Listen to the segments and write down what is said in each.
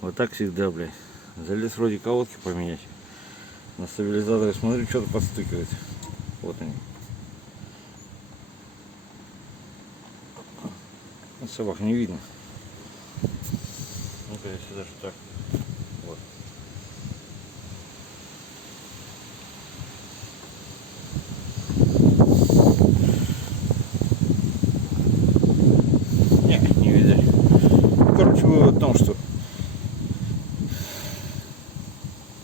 Вот так всегда, блядь. Залез вроде колодки поменять. На стабилизаторе смотрю, что-то подстыкивает. Вот они. На собак не видно. Ну-ка я сюда что так. Вот. Не видали. Короче, вывод в том, что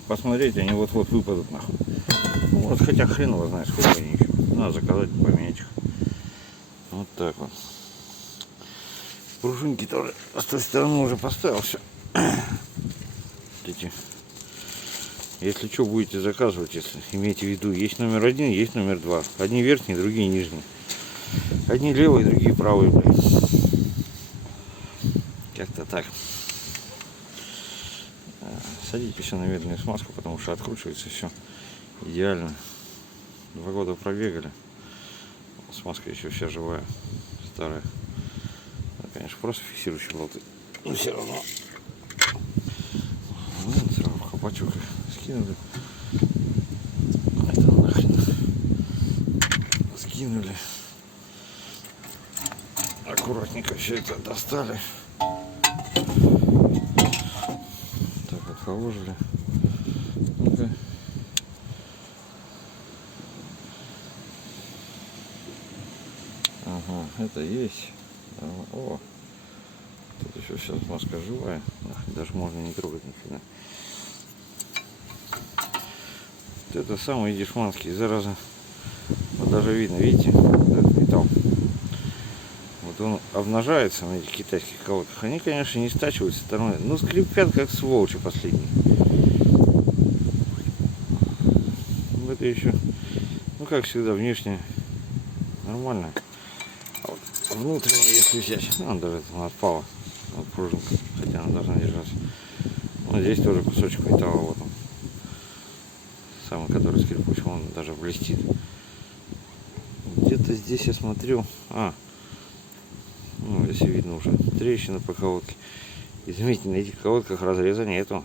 посмотреть, они вот-вот выпадут нахуй. Ну, вот, хотя хрен его знает, сколько они еще. Надо заказать, поменять их. Вот так вот. Пружинки тоже с той стороны уже поставил все. Эти. Если что, будете заказывать, если имейте в виду, есть номер 1, есть номер 2. Одни верхние, другие нижние. Одни левые, другие правые, блядь. Как-то так. Садите все на медленную смазку, потому что откручивается все идеально. 2 года пробегали. Смазка еще вся живая, старая. Да, конечно, просто фиксирующие болты. Но все равно. Ну, сразу хапачок скинули. Это нахрен. Скинули. Аккуратненько все это достали. Так вот положили. Ну-ка. Ага, это есть. О, тут еще сейчас маска живая. Даже можно не трогать нифига. Вот это самый дешманский, зараза. Вот даже видно, видите, этот металл. Вот он обнажается на этих китайских колодках. Они, конечно, не стачиваются стороной, но скрипят как сволочи последние. Это еще, ну как всегда, внешне нормально. А вот внутренне, если взять, ну, она даже она отпала. Вот пружинка, хотя она должна держаться. Но здесь тоже кусочек металла, вот он. Самый, который скрипучий, он даже блестит. Где-то здесь я смотрю, ну, если видно уже трещина по колодке. И заметьте, на этих колодках разреза нету.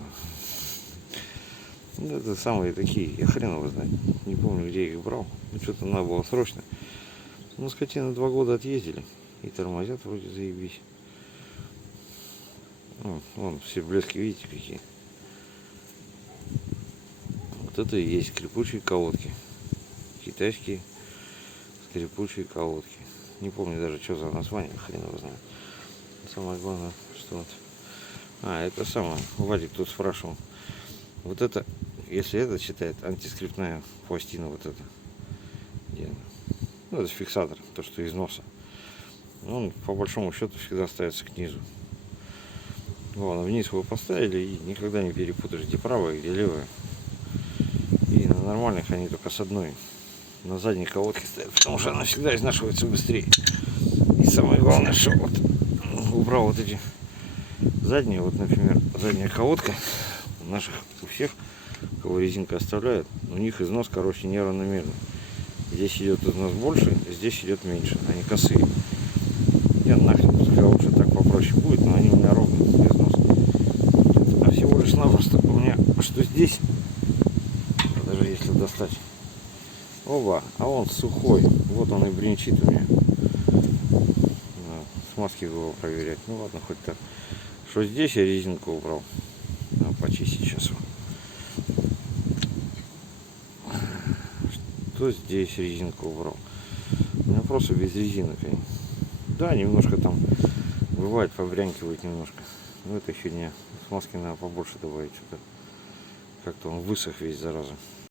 Это самые такие, я хрен его знаю. Не помню, где я их брал. Ну, что-то надо было срочно. Ну, скотина 2 года отъездили. И тормозят вроде заебись. Ну, вон все блески, видите, какие. Вот это и есть скрипучие колодки. Китайские скрипучие колодки. Не помню даже, что за название, хрен его знает. Самое главное, что вот. Это самое. Вадик тут спрашивал. Вот это, если это считает антискриптная пластина, вот это. Ну, это фиксатор, то, что из носа. Он, по большому счету, всегда ставится к низу. Ладно, вниз его поставили и никогда не перепутаешь, где правая, где левая. И на нормальных они только с одной. На задней колодке стоят, потому что она всегда изнашивается быстрее. И самое главное, что вот убрал вот эти задние, вот, например, задняя колодка наших у всех, кого резинка оставляет, у них износ, короче, неравномерный. Здесь идет износ больше, здесь идет меньше, они косые. Я нахрен пускай лучше так попроще будет, но они у меня ровный износ. А всего лишь напросто у меня, что здесь, даже если достать, оба, а он сухой, вот он и бренчит у меня. Смазки его проверять, ну ладно, хоть так. Что здесь я резинку убрал, надо почистить сейчас. Что здесь резинку убрал, у меня просто без резинок они. Да, немножко там бывает побрянкивает немножко, но это фигня. Смазки надо побольше добавить, что-то как-то он высох весь, зараза.